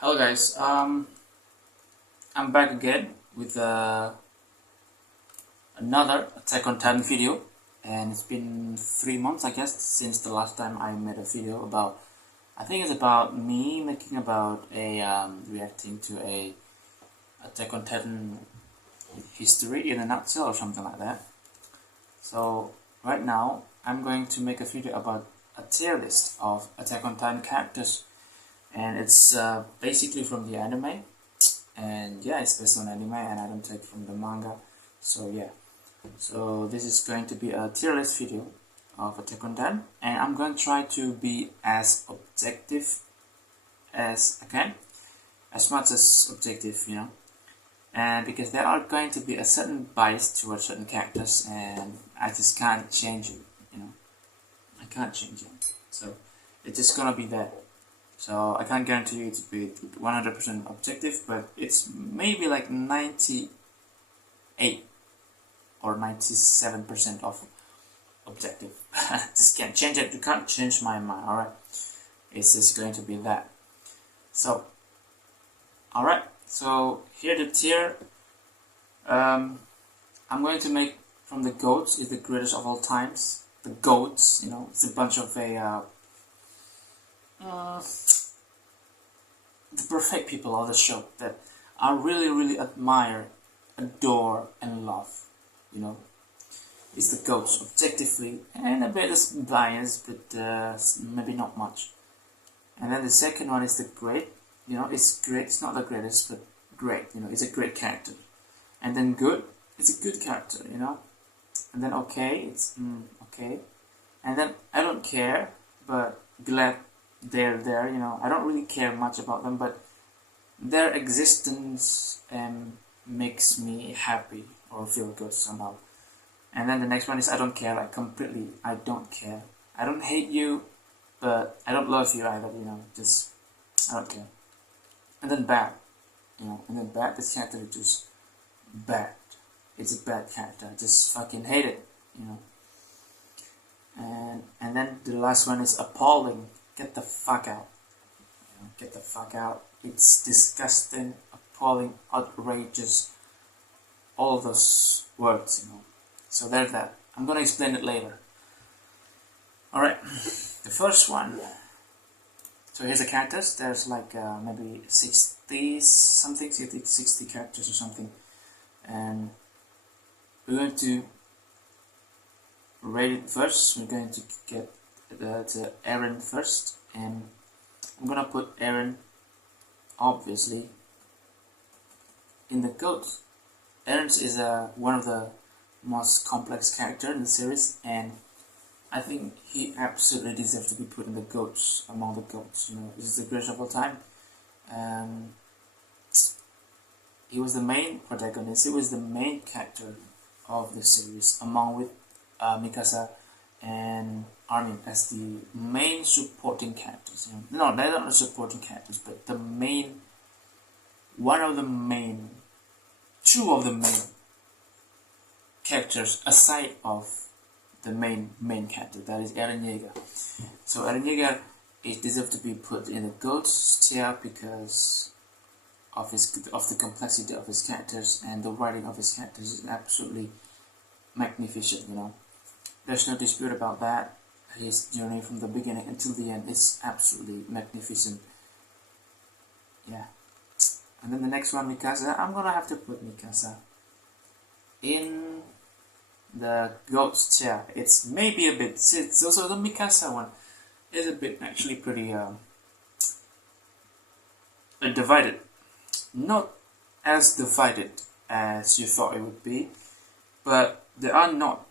Hello guys, I'm back again with another Attack on Titan video, and it's been 3 months I guess since the last time I made a video about, I think it's about me making about a reacting to a Attack on Titan history in a nutshell or something like that. So right now I'm going to make a video about a tier list of Attack on Titan characters, and it's basically from the anime, and yeah, it's based on anime and I don't take from the manga. So yeah, so this is going to be a tier list video of Attack on Titan, and I'm going to try to be as objective as I can, as much as objective, and because there are going to be a certain bias towards certain characters, and I just can't change it, I can't change it, so it's just gonna be that. So I can't guarantee you to be 100% objective, but it's maybe like 98 or 97% of objective. Just can't change it. You can't change my mind. Alright, it's just going to be that. So alright, so here the tier I'm going to make from the GOATs is the greatest of all times. The GOATs, it's a bunch of the perfect people of the show that I really admire, adore, and love. It's the GOATs objectively, and a bit of bias, but maybe not much. And then the second one is the great. It's great. It's not the greatest, but great. It's a great character. And then good. It's a good character. And then okay. It's okay. And then I don't care, but glad they're there. I don't really care much about them, but their existence makes me happy or feel good somehow. And then the next one is I don't care. I don't care. I don't hate you, but I don't love you either. Just I don't care. And then bad. And then bad. This character is just bad. It's a bad character. I just fucking hate it. And then the last one is appalling. Get the fuck out. Get the fuck out. It's disgusting, appalling, outrageous. All of those words, So there's that. I'm gonna explain it later. Alright, the first one. So here's the characters. There's like maybe 60 something, 60 characters or something. And we're going to rate it first. We're going to get to Eren first, and I'm gonna put Eren obviously in the GOAT. Eren is one of the most complex characters in the series, and I think he absolutely deserves to be put in the GOATs, among the GOATs. This is the greatest of all time. He was the main protagonist. He was the main character of the series, along with Mikasa and Armin as the main supporting characters. No, they're not the supporting characters, but the main, two of the main characters aside of the main character, that is Eren Yeager. So Eren Yeager deserves to be put in the GOATs tier because of the complexity of his characters, and the writing of his characters is absolutely magnificent. There's no dispute about that. His journey from the beginning until the end is absolutely magnificent. Yeah. And then the next one, Mikasa. I'm gonna have to put Mikasa in the GOATs tier. It's maybe a bit. It's also the Mikasa one is a bit actually pretty divided. Not as divided as you thought it would be, but there are not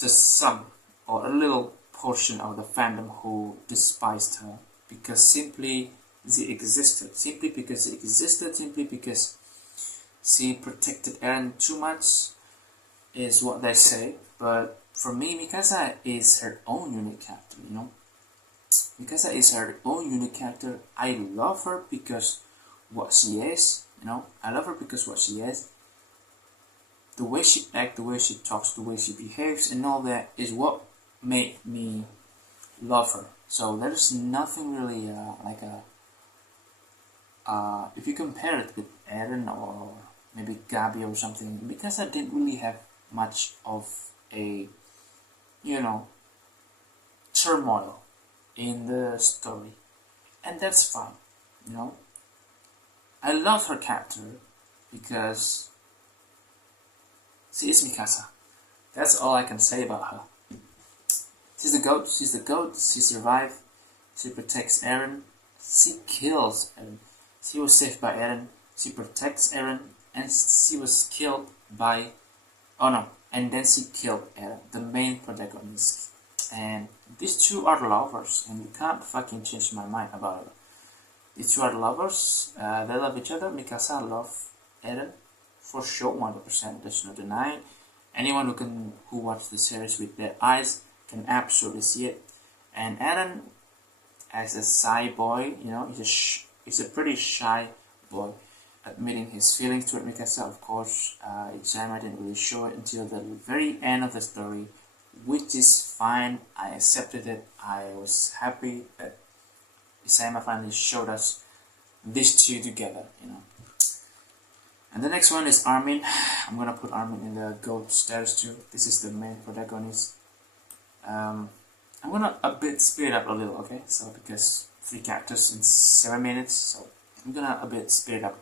just some or a little portion of the fandom who despised her because simply she existed, simply because she protected Eren too much, is what they say. But for me, Mikasa is her own unique character. Mikasa is her own unique character. I love her because what she is. I love her because what she is. The way she acts, the way she talks, the way she behaves, and all that is what made me love her. So there's nothing really like a if you compare it with Eren or maybe Gabi or something, Mikasa didn't really have much of a, you know, turmoil in the story, and that's fine. You know, I love her character because she is Mikasa. That's all I can say about her. She's the goat. She's the goat. She survived. She protects Eren. She kills Eren. She was saved by Eren. She protects Eren, and she was killed by. Oh no! And then she killed Eren, the main protagonist. And these two are lovers, and you can't fucking change my mind about it. These two are lovers. They love each other. Mikasa loves Eren for sure, 100%. There's no denying. Anyone who watched the series with their eyes can absolutely see it. And Eren, as a shy boy, you know, he's a pretty shy boy, admitting his feelings toward Mikasa. Of course, Ichima didn't really show it until the very end of the story, which is fine. I accepted it. I was happy that Ichima finally showed us these two together, you know. And the next one is Armin. I'm gonna put Armin in the GOAT status too. This is the main protagonist. I'm gonna a bit speed up a little, okay? So because 3 characters in 7 minutes, so I'm gonna a bit speed up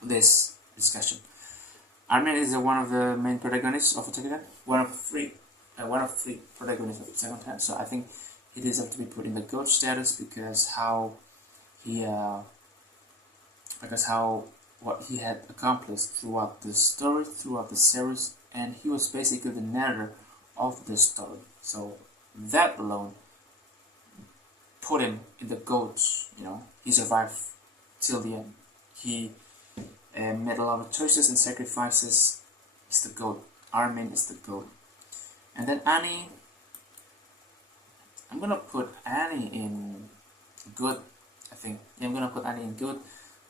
this discussion. Armin is one of the main protagonists of Attack on Titan. One of three protagonists of Attack on Titan. So I think he deserves to be put in the GOAT status because what he had accomplished throughout the story, throughout the series, and he was basically the narrator of the story. So that alone put him in the GOAT. You know, he survived till the end. He made a lot of choices and sacrifices. He's the GOAT. Armin is the GOAT. And then Annie, I'm gonna put Annie in good. I think I'm gonna put Annie in good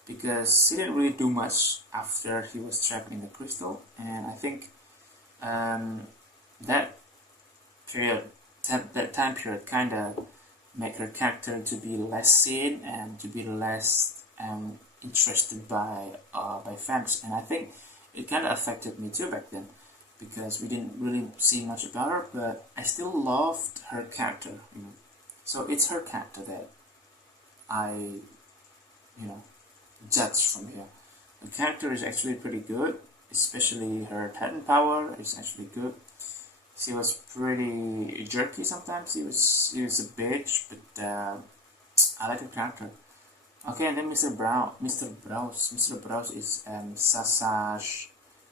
because he didn't really do much after he was trapped in the crystal, and I think that time period kind of make her character to be less seen and to be less interested by fans, and I think it kind of affected me too back then because we didn't really see much about her, but I still loved her character, you know. So it's her character that I, you know, judge from here. The character is actually pretty good, especially her Titan power is actually good. She was pretty jerky sometimes. She was a bitch, but I like her character. Okay, and then Mr. Browse is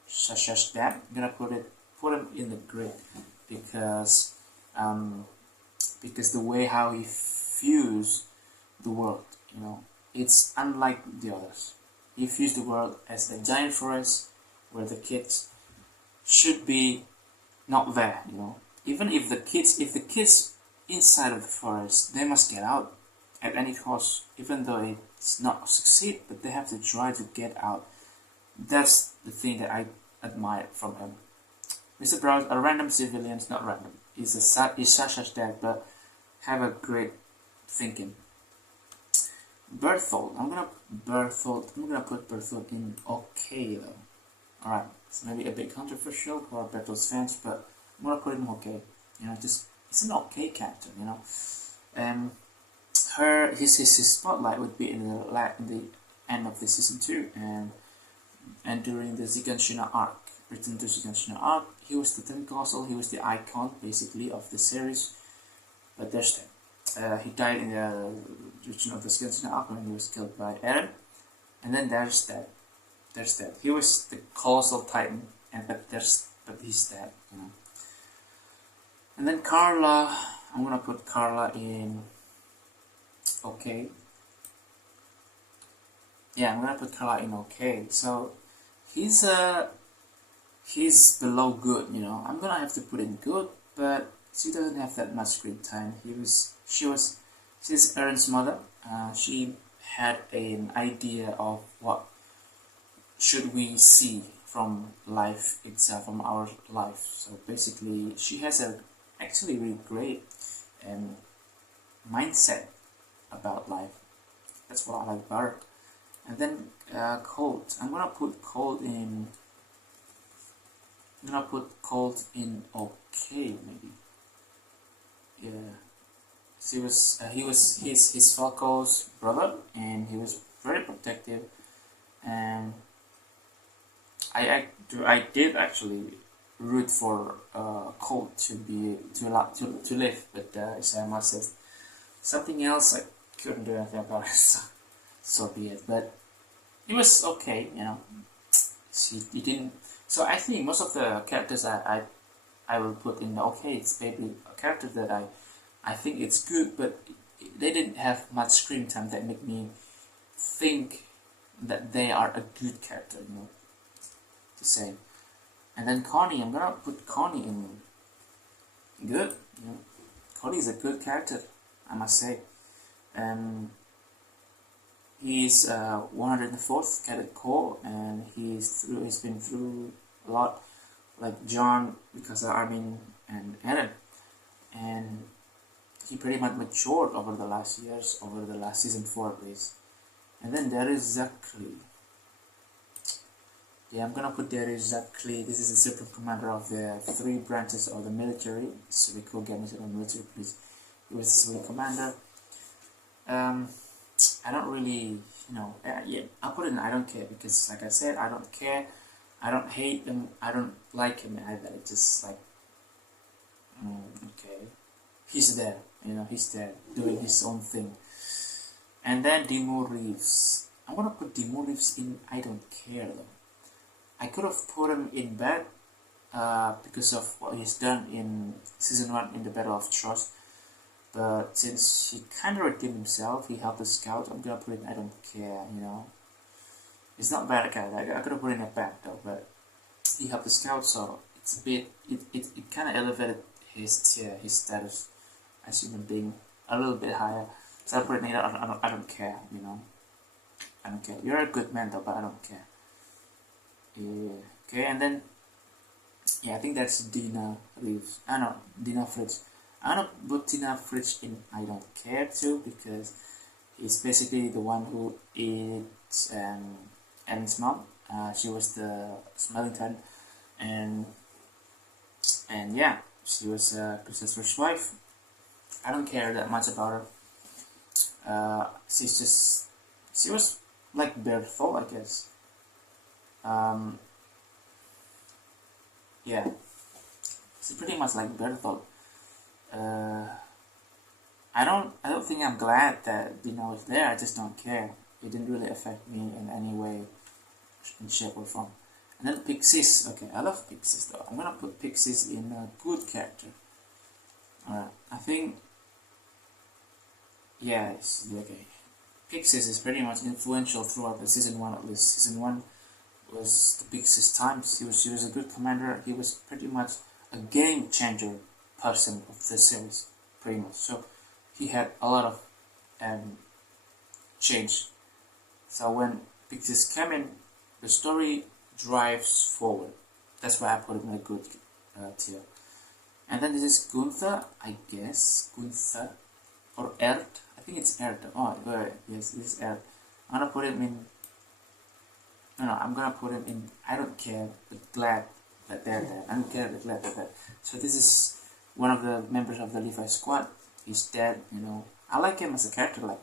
Sasha's dad. I'm gonna put him in the grid because the way how he views the world, you know, it's unlike the others. He views the world as a giant forest where the kids should be not there, you know. Even if the kids inside of the forest, they must get out at any cost, even though it's not succeed, but they have to try to get out. That's the thing that I admire from him. Mr. Brown, a random civilian, not random. He's Sasha's dad, but have a great thinking. Berthold, I'm gonna put Berthold in okay though. Alright, it's maybe a bit controversial for Berthold's fans, but I'm gonna put him okay. You know, just it's an okay character, you know. His spotlight would be in the end of the season 2 and during the Shiganshina arc. Return to Shiganshina arc, he was the Tenkosal, he was the icon basically of the series. But there's that. He died in the region of the Shiganshina arc when he was killed by Eren. And then there's that. He was the colossal titan, but he's dead, you know. And then Carla, I'm gonna put Carla in okay. Yeah, I'm gonna put Carla in okay. So he's below good, you know. I'm gonna have to put in good, but she doesn't have that much screen time. She's Eren's mother. She had an idea of what should we see from life itself, from our life. So basically, she has a actually really great mindset about life. That's what I like better. And then cold. I'm gonna put cold in. I'm gonna put cold in okay maybe. Yeah. His Falco's brother, and he was very protective, and I did actually root for Colt to live, but Isayama says something else. I couldn't do anything about it, so be it. But it was okay, you know. He didn't. So I think most of the characters I will put in the okay. It's maybe a character that I think it's good, but they didn't have much screen time that make me think that they are a good character, you know. To say. And then Connie, I'm gonna put Connie in good. You know, Connie is a good character, I must say. He's 104th Cadet Corps, and he's been through a lot, like John, because of Armin and Eren, and he pretty much matured over the last years, over the last season 4 at least. And then there is Zachary. Yeah, I'm gonna put there is Zachary. This is the supreme commander of the 3 branches of the military. So we call garrison of military police. He was the civilian commander. I don't really, you know, yeah, I'll put it in I don't care, because like I said, I don't care. I don't hate him. I don't like him either. It's just like, okay, he's there, you know, he's there doing his own thing. And then Demo Reeves. I'm gonna put Demo Reeves in I don't care though. I could have put him in bad because of what he's done in season 1 in the Battle of Trust. But since he kind of redeemed himself, he helped the scout, I'm gonna put in I don't care, you know. It's not bad character. I could have put in a bad though, but he helped the scout, so it's a bit, it kind of elevated his status as human being a little bit higher. So I put in I don't care, you know. I don't care. You're a good man though, but I don't care. Yeah. Okay, and then yeah, I think that's Dina Reeves. No, Dina Fritz. I'm gonna put Dina Fritz in I don't care too, because he's basically the one who eats Ellen's mom. She was the smelling tongue, and yeah, she was Princess First wife. I don't care that much about her. She was like Berthold, I guess. Yeah, she's pretty much like Berthold. I don't think I'm glad that Dino is there. I just don't care. It didn't really affect me in any way, in shape or form. And then Pixies. Okay, I love Pixies though. I'm gonna put Pixies in a good character. Alright, I think. Yeah, okay. Pixies is pretty much influential throughout the season 1 at least. Season 1 was the Pixies times. He was a good commander. He was pretty much a game changer person of the series, pretty much. So he had a lot of change. So when Pixies came in, the story drives forward. That's why I put it in a good tier. And then this is Gunther, I guess. Gunther or Erd. I think it's Erd. Oh, yes, this is Erd. I'm gonna put him in. No, I'm gonna put him in. I don't care, but glad that they're there. I don't care, but glad they're there. So this is one of the members of the Levi squad. He's dead, you know. I like him as a character. Like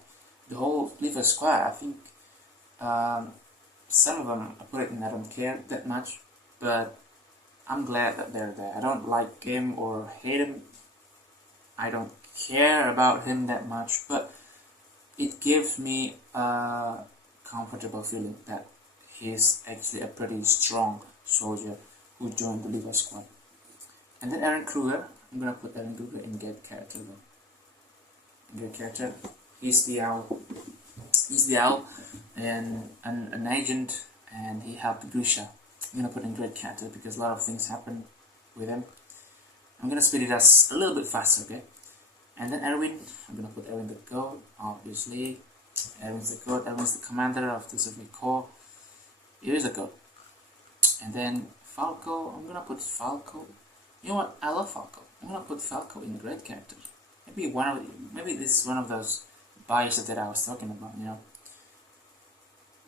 the whole Levi squad. I think some of them I put it in. I don't care that much, but I'm glad that they're there. I don't like him or hate him. I don't care about him that much, but it gives me a comfortable feeling that he's actually a pretty strong soldier who joined the Levi squad. And then Eren Kruger. I'm gonna put Eren Kruger in get character though. Get character. He's the owl. He's the owl and an agent, and he helped Grisha. I'm gonna put in great character because a lot of things happen with him. I'm gonna speed it up a little bit faster, okay? And then Erwin, I'm gonna put Erwin the goat, obviously. Erwin's the goat. Erwin's the commander of the Soviet Corps. He is a goat. And then Falco, I'm gonna put Falco. You know what? I love Falco. I'm gonna put Falco in great character. Maybe this is one of those biases that I was talking about. You know,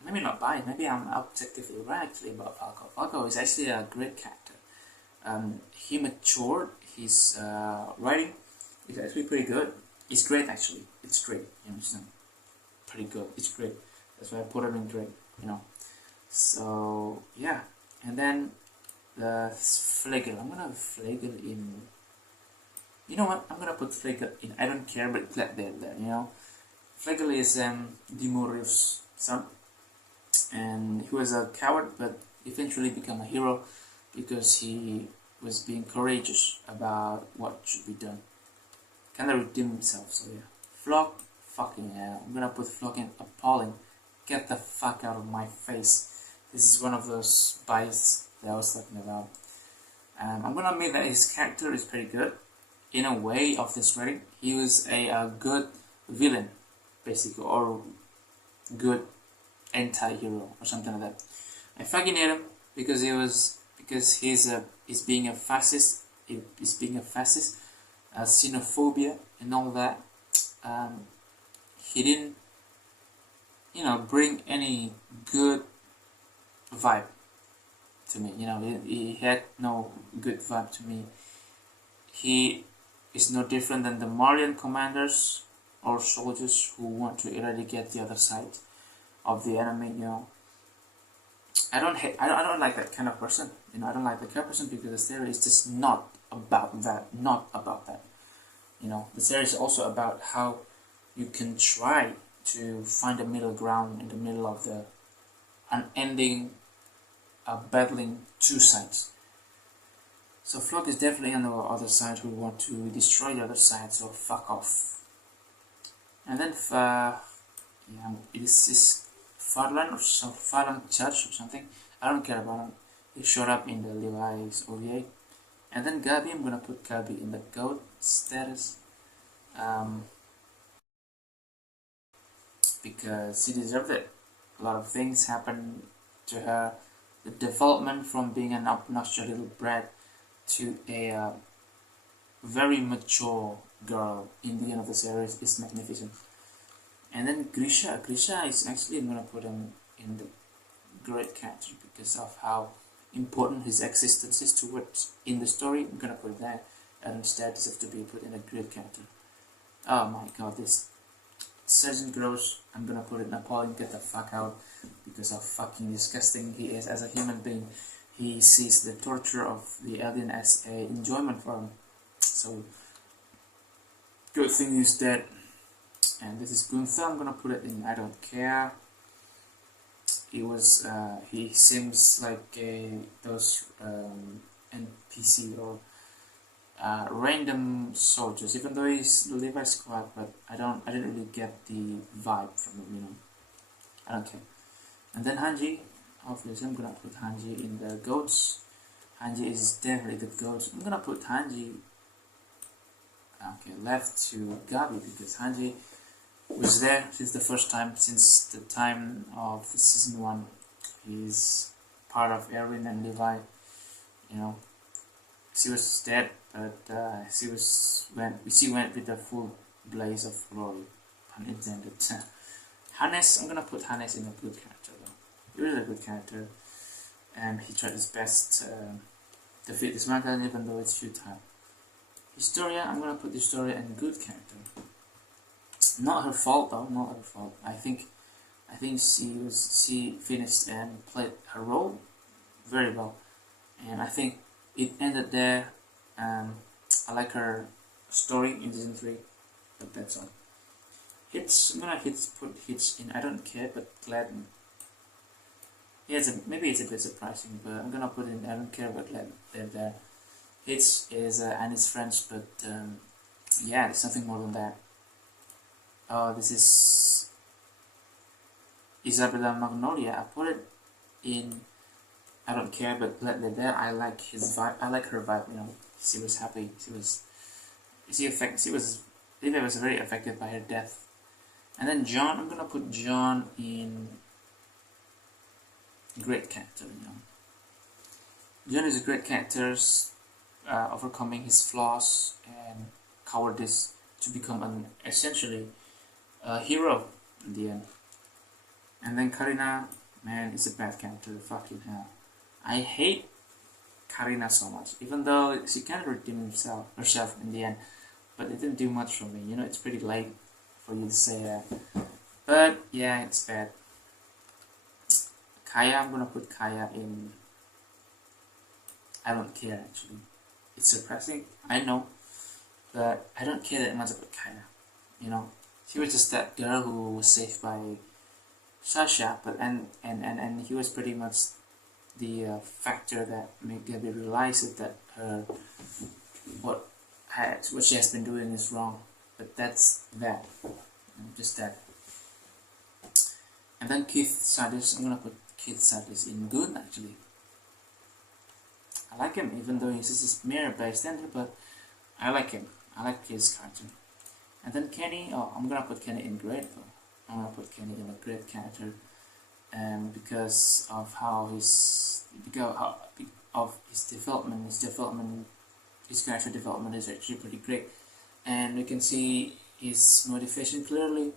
maybe not biased, maybe I'm objectively right actually about Falco. Falco is actually a great character. He matured, his writing is actually pretty good. It's great actually, it's great, you know, it's not pretty good, it's great. That's why I put it in great, you know. So, yeah. And then the Flegel, I'm gonna have Flegel in, you know what, I'm gonna put Flegel in, I don't care, but let there, you know. Flegel is Dimurius' son, and he was a coward, but eventually became a hero because he was being courageous about what should be done. Kinda redeemed himself, so yeah. Flock, fucking hell. I'm gonna put Flock in appalling. Get the fuck out of my face. This is one of those biases that I was talking about. I'm gonna admit that his character is pretty good. In a way of this writing, he was a good villain, basically, or good anti-hero or something like that. I fucking hate him because he's being a fascist. He's being a fascist, xenophobia and all that. He didn't, you know, bring any good vibe to me. You know, he had no good vibe to me. He is no different than the Marian commanders or soldiers who want to eradicate the other side of the enemy. You know, I don't like that kind of person. You know, I don't like that kind of person because the series is just not about that. Not about that. You know, the series is also about how you can try to find a middle ground in the middle of the unending battling two sides. So Flock is definitely on the other side who want to destroy the other side, so fuck off. And then this is Farland or some Farland Church or something. I don't care about him. He showed up in the Levi's OVA. And then Gabi, I'm gonna put Gabi in the GOAT status. Because she deserved it. A lot of things happened to her. The development from being an obnoxious little brat to a very mature girl in the end of the series is magnificent. And then Grisha is actually, I'm gonna put him in the great character because of how important his existence is towards in the story. I'm gonna put that, and instead deserves to be put in a great character. Oh my god, this Sergeant Gross, I'm gonna put it in appalling, get the fuck out, because of fucking disgusting he is as a human being. He sees the torture of the alien as a enjoyment for him. So, good thing he's dead. And this is Gunther, I'm gonna put it in I don't care. He seems like those NPC or random soldiers, even though he's the Levi squad, but I didn't really get the vibe from him, you know. I don't care. And then Hanji, obviously I'm gonna put Hanji in the goats. Hanji is definitely the goat. I'm gonna put Hanji left to Gabi because Hanji was there since the first time, since the time of season 1. He's part of Erwin and Levi, you know. She was dead, but she went with the full blaze of glory, pun intended. Hannes, I'm gonna put Hannes in a good character though. He was a good character, and he tried his best to defeat this Magdalene even though it's futile. Historia, I'm gonna put Historia in good character. Not her fault though, not her fault. I think she finished and played her role very well, and I think it ended there. I like her story in season 3, but that's all. Hits, I'm gonna put hits in I don't care, but Gladden. Yeah, maybe it's a bit surprising, but I'm gonna put in I don't care, but Gladden. There. Hits is Annie's friends, but yeah, there's something more than that. This is Isabella Magnolia. I put it in I don't care, but let it there. I like his vibe. I like her vibe. You know, she was happy. Olivia was very affected by her death. And then John, I'm gonna put John in great character. You know, John is a great character, overcoming his flaws and cowardice to become essentially a hero in the end. And then Karina, man, it's a bad character, fucking hell. I hate Karina so much, even though she kind of redeemed herself in the end, but it didn't do much for me. You know, it's pretty late for you to say that. But yeah, it's bad. Kaya, I'm gonna put Kaya in. I don't care actually. It's suppressing, I know, but I don't care that much about Kaya. You know, she was just that girl who was saved by Sasha, but and he was pretty much the factor that made Gabby realize that her what she has been doing is wrong. But that's that, just that. And then Keith Sardis, I'm gonna put Keith Sardis in good actually. I like him, even though he's just a mere bystander, but I like him. I like his character. And then Kenny, I'm gonna put Kenny in great though. I'm gonna put Kenny in a great character, because of how of his development, his character development is actually pretty great, and we can see his motivation clearly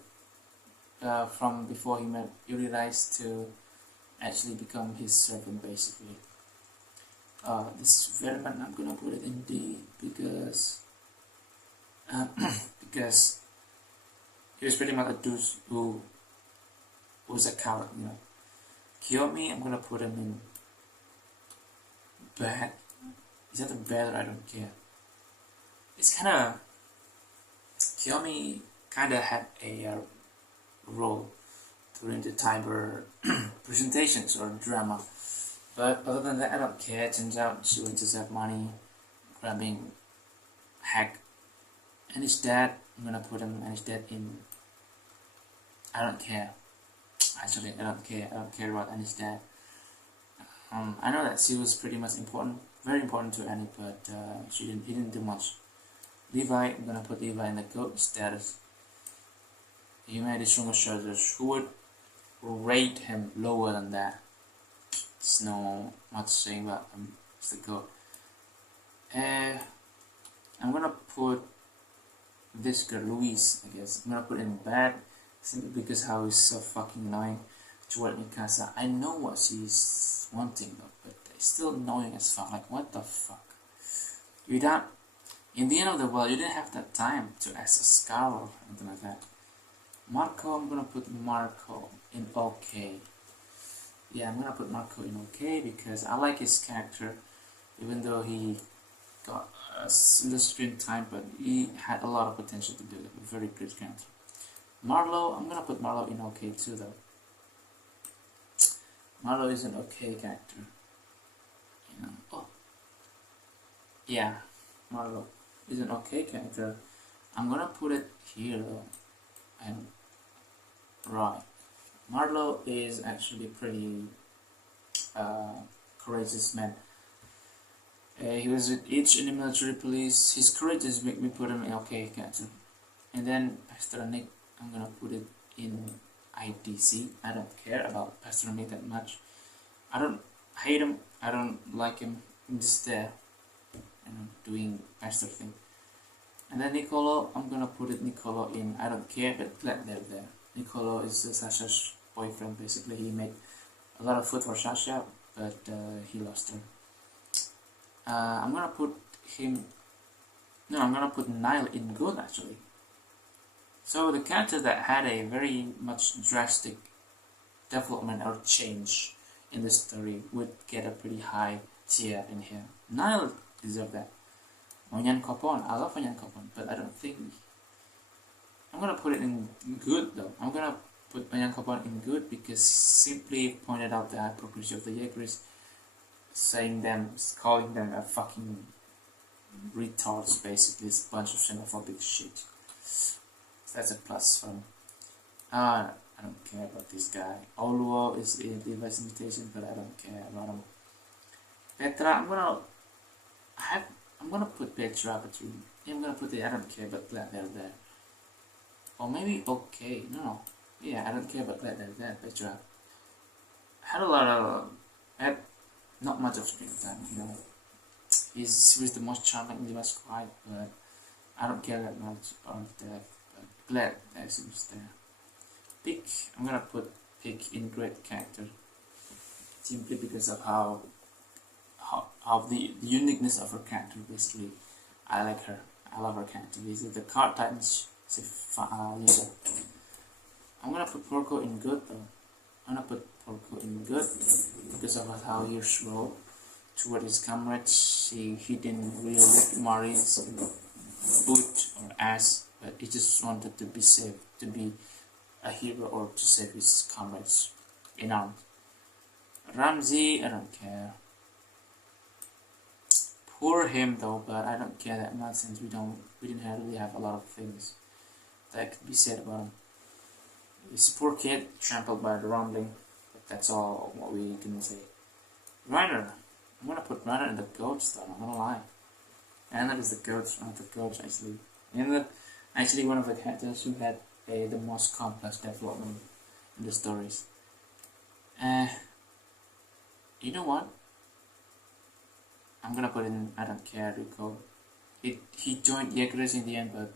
from before he realized to actually become his servant basically. This Verman, I'm gonna put it in D because because he was pretty much a dude who was a coward, you know. Kiyomi, I'm gonna put him in bad. Is that a bad or I don't care? It's kinda Kiyomi kinda had a role during the Tiber presentations or drama. But other than that, I don't care. It turns out she would just have money, grabbing hack. And his dad, I'm gonna put him and his dad in. I don't care. Actually, I don't care. I don't care about Annie's dad. I know that she was pretty much important, very important to Annie, but he didn't do much. Levi, I'm gonna put Levi in the GOAT status. He made the strongest shoulders. Who would rate him lower than that? There's no much saying about him. It's the GOAT. I'm gonna put this girl, Louise, I guess. I'm gonna put in bad simply because how he's so fucking annoying toward Mikasa. I know what she's wanting though, but it's still annoying as fuck. Like, what the fuck? You don't. In the end of the world, you didn't have that time to ask a Scar or anything like that. Marco, I'm gonna put Marco in OK. Yeah, I'm gonna put Marco in OK because I like his character, even though he got little screen time, but he had a lot of potential to do it. A very good character. Marlo, I'm gonna put Marlo in OK too though. Marlo is an OK character. You know. Oh. Yeah, Marlo is an OK character. I'm gonna put it here though. And right. Marlo is actually pretty courageous man. He was with each in the military police. His courageous make me put him in OK character. And then Pastor Nick, I'm gonna put it in IDC. I don't care about Pastor Nick that much. I don't hate him. I don't like him. I'm just there, doing Pastor thing. And then Nicolo, I'm gonna put it Nicolo in I don't care, but glad they're there. Nicolo is Sasha's boyfriend basically. He made a lot of food for Sasha, but he lost her. I'm gonna put him. No, I'm gonna put Nile in good actually. So the character that had a very much drastic development or change in the story would get a pretty high tier in here. Nile deserves that. Onyan Kopon, I love Onyan Kopon, but I don't think I'm gonna put it in good though. I'm gonna put Onyan Kopon in good because simply pointed out the hypocrisy of the Jaegers, calling them a fucking retards basically, this bunch of xenophobic shit. So that's a plus for him. I don't care about this guy. Oluo is a device imitation, but I don't care about him. Petra, I'm gonna put Petra between. I'm gonna put I don't care, but glad they're there. Or maybe okay. No. Yeah, I don't care, but glad they're there. Petra had a lot of had not much of screen time. You know, she was the most charming, the most quiet, but I don't care that much about that. But glad that she was there. Pick. I'm gonna put pick in great character, simply because of how the uniqueness of her character. Basically, I like her. I love her character. Basically, the card Titans user. I'm gonna put Porco in good though. I'm gonna put Porco in good because of how he role toward his comrades. He didn't really lick Mari's boot or ass, but he just wanted to be safe, to be a hero, or to save his comrades in arms. Ramsey, I don't care. Poor him though, but I don't care that much since we didn't really have a lot of things that could be said about him. He's a poor kid, trampled by the rumbling, but that's all what we can say. Reiner, I'm gonna put Reiner in the goats though, I'm gonna lie. And that is the goats, one of the goats actually. And actually one of the characters who had the most complex development in the stories. You know what? I'm gonna put in I don't care Rico. He joined Jaegers in the end, but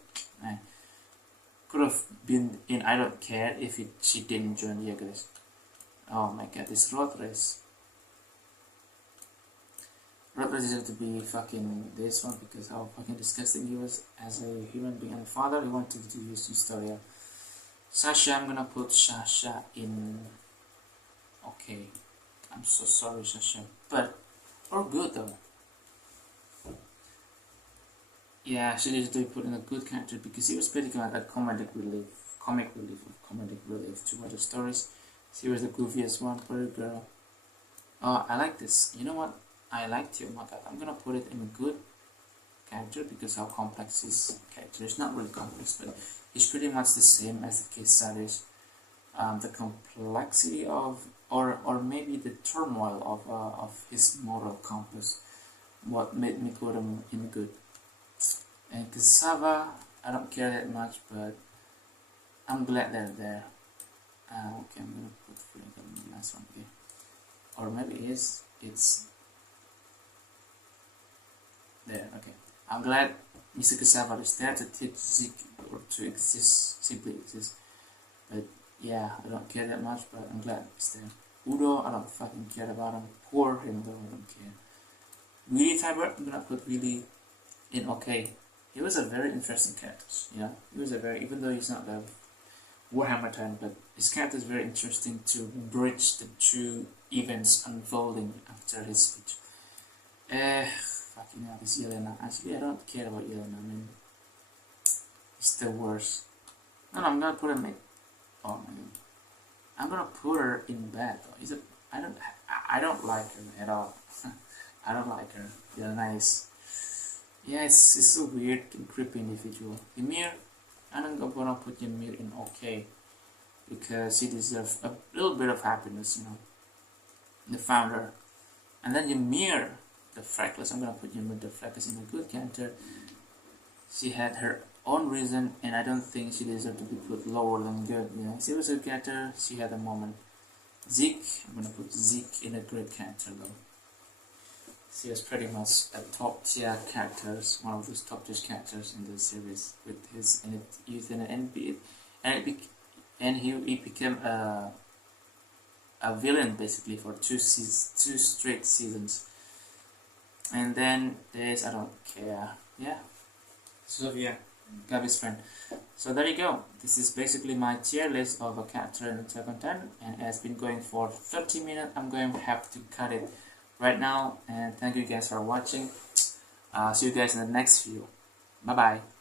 could have been in I don't care if she didn't join Jaegers. Oh my god, this road race. Road race deserves to be fucking this one because how fucking disgusting he was as a human being and father. He wanted to use Historia. Sasha, I'm gonna put Sasha in okay. I'm so sorry, Sasha, but or good though. Yeah, she needed to be put in a good character because he was basically like a comic relief to other stories. She was the goofiest one for a girl. Oh, I like this. You know what? I liked you. Oh my god, I'm gonna put it in a good character because how complex his character is. Not really complex, but he's pretty much the same as the case studies. The complexity of, or maybe the turmoil of his moral compass, what made me put him in good. And Cassava, I don't care that much, but I'm glad they're there. Okay, I'm gonna put Frank on the last one here. Or maybe it's there, okay. I'm glad Mr. Cassava is there to teach Zeke, or to exist, simply exist. But yeah, I don't care that much, but I'm glad it's there. Udo, I don't fucking care about him. Poor him though, I don't care. Willy Tiber, I'm gonna put Willy in okay. He was a very interesting character, you know. He was a very, even though he's not the Warhammer type, but his character is very interesting to bridge the two events unfolding after his speech. Fucking hell, this Yelena. Actually, I don't care about Yelena. I mean, it's the worst. No, I'm gonna put him in. Oh my god, I'm gonna put her in bed. Though. I don't like her at all. I don't like her. Yelena is. Yeah, it's a weird and creepy individual. Ymir, I'm gonna put Ymir in okay because he deserves a little bit of happiness, you know. The founder, and then Ymir, the Freckless. I'm gonna put Ymir the Freckless in a good character. She had her own reason, and I don't think she deserved to be put lower than good. You know, she was a good character. She had a moment. Zeke, I'm gonna put Zeke in a great character though. She was pretty much a top tier characters, one of those top tier characters in the series with his youth in an NBA, and he became a villain basically for two straight seasons. And then there's I don't care, yeah, Sylvia, Gabby's friend. So there you go. This is basically my tier list of a character in Attack on Titan, and it has been going for 30 minutes. I'm going to have to cut it right now, and thank you guys for watching. See you guys in the next video. Bye bye.